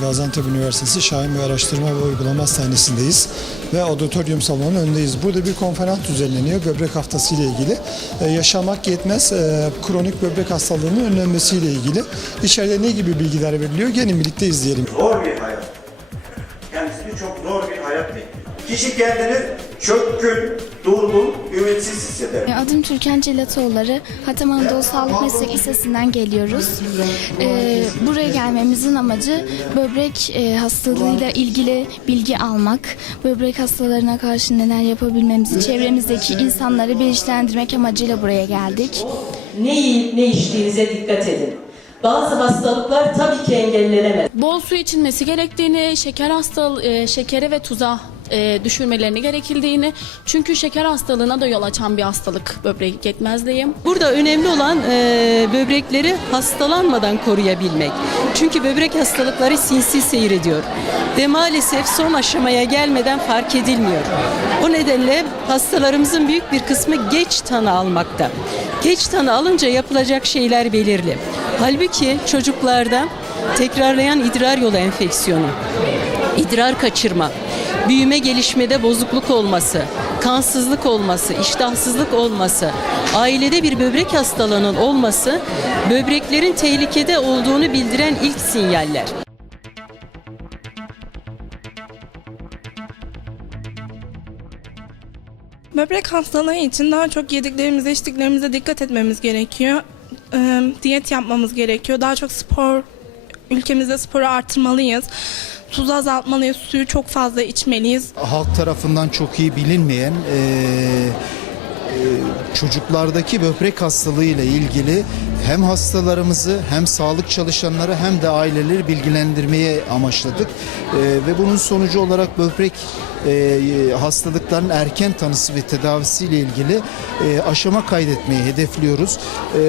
Gaziantep Üniversitesi Şahin Bey Araştırma ve Uygulama Hastanesi'ndeyiz ve auditorium salonunun önündeyiz. Burada bir konferans düzenleniyor böbrek haftası ile ilgili. Ee, yaşamak yetmez e, kronik böbrek hastalığının önlenmesiyle ilgili. İçeride ne gibi bilgiler veriliyor? Gelin birlikte izleyelim. Zor bir hayat. Kendisini çok zor bir hayat bekliyor. Kişi kendini çökkün, durgun, ümitsiz hisseder. Adım Türkan Celatoğulları. Hatem Anadolu Sağlık Meslek Lisesi'nden geliyoruz. Ee, buraya gelmemizin amacı böbrek e, hastalığıyla ilgili bilgi almak, böbrek hastalarına karşı neler yapabilmemizi, çevremizdeki insanları bilinçlendirmek amacıyla buraya geldik. ne yiyip ne içtiğinize dikkat edin. Bazı hastalıklar tabii ki engellenemez. bol su içilmesi gerektiğini, şeker hastalığı, e, şekere ve tuza e, düşürmelerini gerekildiğini, çünkü şeker hastalığına da yol açan bir hastalık böbrek yetmezliği. Burada önemli olan e, böbrekleri hastalanmadan koruyabilmek. Çünkü böbrek hastalıkları sinsi seyrediyor ve maalesef son aşamaya gelmeden fark edilmiyor. O nedenle hastalarımızın büyük bir kısmı geç tanı almakta. Geç tanı alınca yapılacak şeyler belirli. Halbuki çocuklarda tekrarlayan idrar yolu enfeksiyonu, idrar kaçırma, büyüme gelişmede bozukluk olması, kansızlık olması, iştahsızlık olması, ailede bir böbrek hastalığının olması böbreklerin tehlikede olduğunu bildiren ilk sinyaller. Böbrek hastalığı için daha çok yediklerimize, içtiklerimize dikkat etmemiz gerekiyor. Diyet yapmamız gerekiyor. Daha çok spor, ülkemizde sporu artırmalıyız. Tuzu azaltmalıyız, suyu çok fazla içmeliyiz. halk tarafından çok iyi bilinmeyen eee, çocuklardaki böbrek hastalığı ile ilgili hem hastalarımızı hem sağlık çalışanları hem de aileleri bilgilendirmeye amaçladık. Eee, ve bunun sonucu olarak böbrek eee, hastalıkların erken tanısı ve tedavisiyle ilgili eee, aşama kaydetmeyi hedefliyoruz. Eee,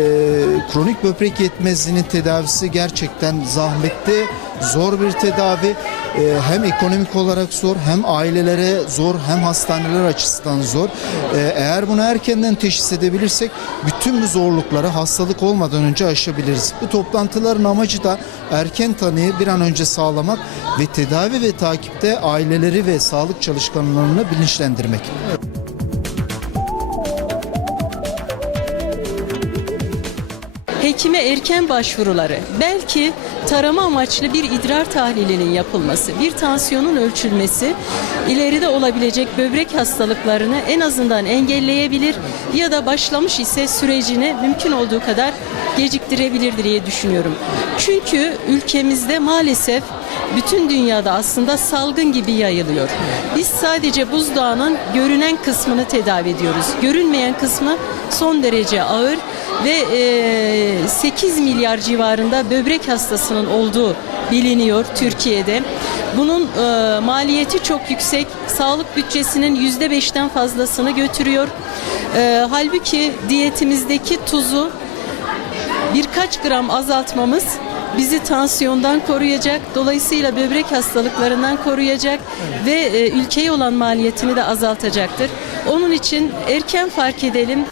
kronik böbrek yetmezliğinin tedavisi gerçekten zahmetli, zor bir tedavi. Ee, hem ekonomik olarak zor hem ailelere zor hem hastaneler açısından zor. Ee, eğer bunu erkenden teşhis edebilirsek bütün bu zorlukları hastalık olmadan önce aşabiliriz. Bu toplantıların amacı da erken tanıyı bir an önce sağlamak ve tedavi ve takipte aileleri ve sağlık çalışanlarını bilinçlendirmek. Hekime erken başvuruları, belki tarama amaçlı bir idrar tahlilinin yapılması, bir tansiyonun ölçülmesi ileride olabilecek böbrek hastalıklarını en azından engelleyebilir ya da başlamış ise sürecini mümkün olduğu kadar geciktirebilir diye düşünüyorum. Çünkü ülkemizde maalesef bütün dünyada aslında salgın gibi yayılıyor. Biz sadece buzdağının görünen kısmını tedavi ediyoruz. Görünmeyen kısmı son derece ağır ve e, 8 milyar civarında böbrek hastasının olduğu biliniyor Türkiye'de. Bunun e, maliyeti çok yüksek. Sağlık bütçesinin %5'ten fazlasını götürüyor. E, halbuki diyetimizdeki tuzu birkaç gram azaltmamız bizi tansiyondan koruyacak. Dolayısıyla böbrek hastalıklarından koruyacak ve e, ülkeye olan maliyetini de azaltacaktır. Onun için erken fark edelim.